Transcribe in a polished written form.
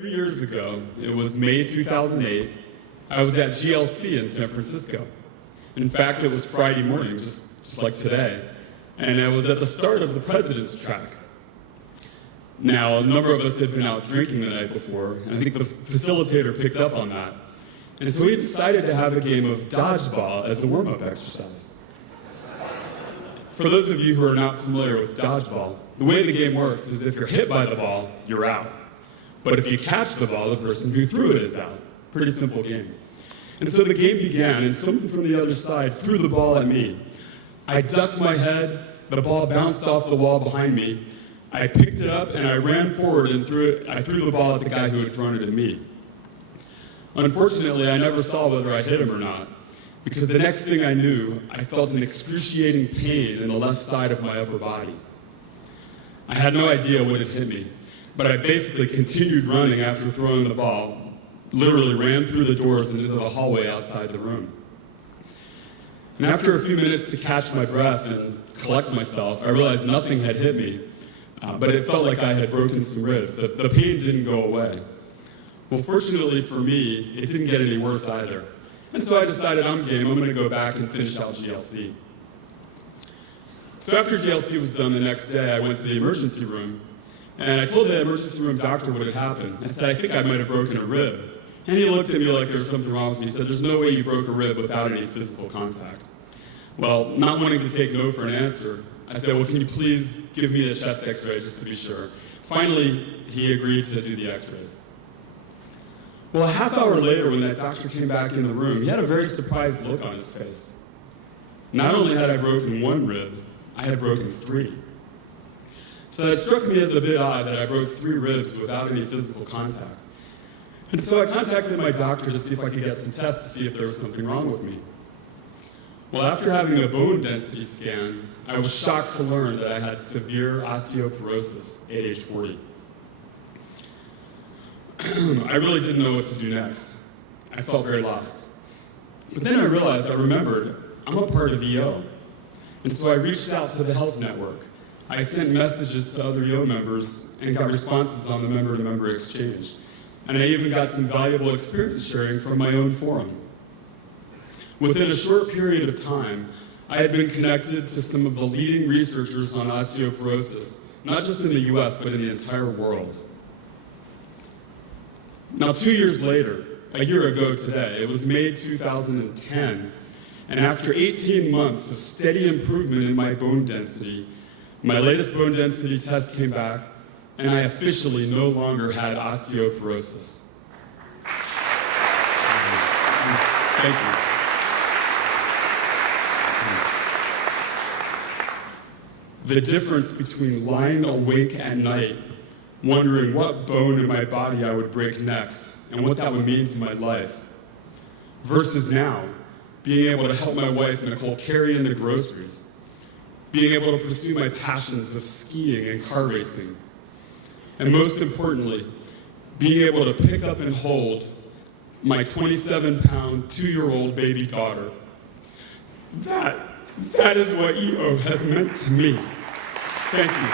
3 years ago, it was May 2008, I was at GLC in San Francisco. In fact, it was Friday morning, just like today, and I was at the start of the President's Track. Now, a number of us had been out drinking the night before, and I think the facilitator picked up on that. And so we decided to have a game of dodgeball as a warm-up exercise. For those of you who are not familiar with dodgeball, the way the game works is if you're hit by the ball, you're out. But if you catch the ball, the person who threw it is out. Pretty simple game. And so the game began, and someone from the other side threw the ball at me. I ducked my head, the ball bounced off the wall behind me. I picked it up and I ran forward and I threw the ball at the guy who had thrown it at me. Unfortunately, I never saw whether I hit him or not, because the next thing I knew, I felt an excruciating pain in the left side of my upper body. I had no idea what had hit me, but I basically continued running after throwing the ball, literally ran through the doors and into the hallway outside the room. And after a few minutes to catch my breath and collect myself, I realized nothing had hit me, but it felt like I had broken some ribs. The pain didn't go away. Well, fortunately for me, it didn't get any worse either. And so I decided I'm game, I'm gonna go back and finish out GLC. So after GLC was done the next day, I went to the emergency room, and I told the emergency room doctor what had happened. I said, I think I might have broken a rib. And he looked at me like there was something wrong with me. He said, there's no way you broke a rib without any physical contact. Well, not wanting to take no for an answer, I said, well, can you please give me a chest x-ray just to be sure? Finally, he agreed to do the x-rays. Well, a half hour later, when that doctor came back in the room, he had a very surprised look on his face. Not only had I broken one rib, I had broken 3. So that struck me as a bit odd that I broke 3 ribs without any physical contact. And so I contacted my doctor to see if I could get some tests to see if there was something wrong with me. Well, after having a bone density scan, I was shocked to learn that I had severe osteoporosis at age 40. I really didn't know what to do next. I felt very lost. But then I remembered, I'm a part of EO. And so I reached out to the health network. I sent messages to other EO members and got responses on the member-to-member exchange. And I even got some valuable experience sharing from my own forum. Within a short period of time, I had been connected to some of the leading researchers on osteoporosis, not just in the US, but in the entire world. Now, 2 years later, a year ago today, it was May 2010, and after 18 months of steady improvement in my bone density, my latest bone density test came back, and I officially no longer had osteoporosis. Thank you. The difference between lying awake at night, wondering what bone in my body I would break next, and what that would mean to my life, versus now, being able to help my wife, Nicole, carry in the groceries, being able to pursue my passions of skiing and car racing, and most importantly, being able to pick up and hold my 27-pound, 2-year-old baby daughter. That is what EO has meant to me. Thank you.